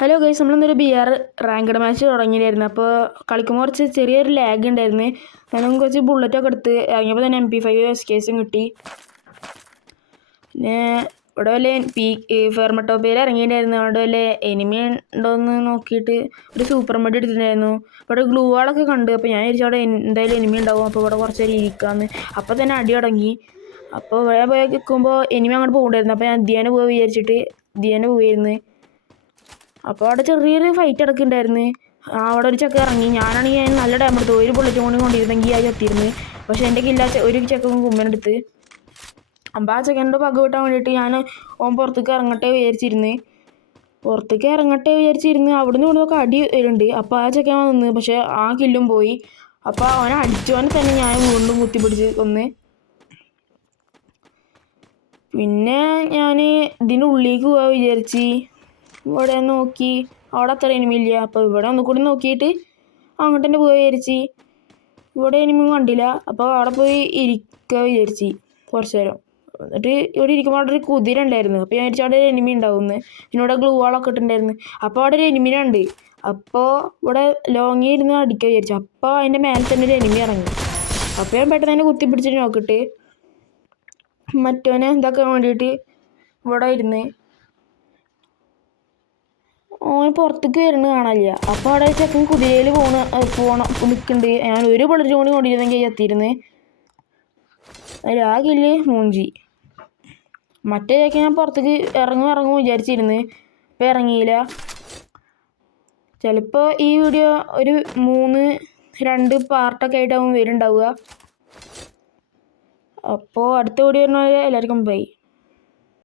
Hello guys, നമ്മളിന്നൊരു BR ranked match തുടങ്ങിയിരുന്നു. അപ്പോൾ കളിക്കുമ്പോൾ കുറച്ച് ചെറിയൊരു ലാഗ് ഉണ്ടായിരുന്നു. ഞാനും കുറച്ച് ബുള്ളറ്റൊക്കെ എടുത്ത് ഇറങ്ങിയപ്പോൾ തന്നെ MP5 SKSും കിട്ടി. പിന്നെ ഇവിടെ വല്ല ഫെർമട്ടോപ്പയിൽ ഇറങ്ങിയിട്ടുണ്ടായിരുന്നു. അവിടെ വല്ല എനിമി ഉണ്ടോയെന്ന് നോക്കിയിട്ട് ഒരു സൂപ്പർ മെഡ് എടുത്തിട്ടുണ്ടായിരുന്നു. ഇവിടെ ഗ്ലൂ വാളൊക്കെ കണ്ട്. അപ്പോൾ ഞാൻ വിചാരിച്ചു അവിടെ എന്തായാലും എനിമി ഉണ്ടാവും, അപ്പോൾ ഇവിടെ കുറച്ച് നേരം ഇരിക്കാമെന്ന്. അപ്പോൾ തന്നെ അടി തുടങ്ങി. അപ്പോൾ ഇവിടെ പോയി നിൽക്കുമ്പോൾ എനിമി അങ്ങോട്ട് പോകണ്ടായിരുന്നു. അപ്പോൾ ഞാൻ ദിയാനെ പോയി വിചാരിച്ചിട്ട് ദിയാനെ പോയിരുന്നു. അപ്പോൾ അവിടെ ചെറിയൊരു ഫൈറ്റ് നടക്കുന്നുണ്ടായിരുന്നു. അവിടെ ഒരു ചെക്ക ഇറങ്ങി. ഞാനാണെങ്കിൽ അതിന് നല്ല ടൈം എടുത്തു. ഒരു ബുള്ളറ്റ് കൊണ്ടിരുന്നെങ്കിൽ ആയി എത്തിയിരുന്നു. പക്ഷേ എൻ്റെ കില്ല ഒരു ചെക്കും കുമ്മനെടുത്ത്. അപ്പോൾ ആ ചെക്കൻ്റെ പക വിട്ടാൻ വേണ്ടിയിട്ട് ഞാൻ പുറത്തേക്ക് ഇറങ്ങട്ടെ വിചാരിച്ചിരുന്ന് അവിടുന്ന് ഇവിടുന്നൊക്കെ അടി വരുന്നുണ്ട്. അപ്പോൾ ആ ചെക്കൻ വന്ന്, പക്ഷേ ആ കില്ലും പോയി. അപ്പോൾ അവനെ അടിച്ചവനെ തന്നെ ഞാൻ വീണ്ടും കുത്തിപ്പിടിച്ച് കൊന്ന്. പിന്നെ ഞാൻ ഇതിൻ്റെ ഉള്ളിലേക്ക് പോകാൻ വിചാരിച്ച് ഇവിടെ നോക്കി, അവിടെ അത്ര എനിമില്ല. അപ്പോൾ ഇവിടെ ഒന്നുകൂടി നോക്കിയിട്ട് അങ്ങോട്ട് തന്നെ പോയി വിചാരിച്ച്. ഇവിടെ എനിമി കണ്ടില്ല. അപ്പോൾ അവിടെ പോയി ഇരിക്കുക വിചാരിച്ച് കുറച്ച് നേരം. എന്നിട്ട് ഇവിടെ ഇരിക്കുമ്പോൾ അവിടെ ഒരു കുതിര ഉണ്ടായിരുന്നു. അപ്പോൾ ഞാൻ വിചാരിച്ചു അവിടെ ഒരു എനിമി ഉണ്ടാവുമെന്ന്. പിന്നെ ഗ്ലൂ വാളൊക്കെ ഇട്ടിട്ടുണ്ടായിരുന്നു. അപ്പോൾ അവിടെ ഒരു എനിമിനുണ്ട്. അപ്പോൾ ഇവിടെ ലോങ്ങിൽ ഇരുന്ന് അടിക്കുക വിചാരിച്ചു. അപ്പോൾ അതിൻ്റെ മേലെ തന്നെ ഒരു എനിമി ഇറങ്ങി. അപ്പോൾ ഞാൻ പെട്ടെന്ന് തന്നെ കുത്തിപ്പിടിച്ചിട്ട് നോക്കിയിട്ട് മറ്റവനെ എന്താക്കാൻ വേണ്ടിയിട്ട് ഇവിടെ ഇരുന്ന് ഓന് പുറത്തേക്ക് വരുന്നത് കാണാനില്ല. അപ്പോൾ അവിടെ ചെക്കൻ കുതിരയിൽ നിൽക്കുന്നുണ്ട്. ഞാൻ ഒരു ബുള്ളറ്റ് കൊണ്ടിരുന്നെങ്കിൽ എത്തിയിരുന്ന്. അതിൽ ആ കില്ല് മൂഞ്ചി. മറ്റേ ചെക്കൻ ഞാൻ പുറത്തേക്ക് ഇറങ്ങും വിചാരിച്ചിരുന്ന്. ഇപ്പം ഇറങ്ങിയില്ല. ചിലപ്പോൾ ഈ വീഡിയോ ഒരു 2 പാർട്ടൊക്കെ ആയിട്ടാവും വരുന്നുണ്ടാവുക. അപ്പോൾ അടുത്ത വീഡിയോ പറഞ്ഞാൽ എല്ലാവർക്കും ബൈ.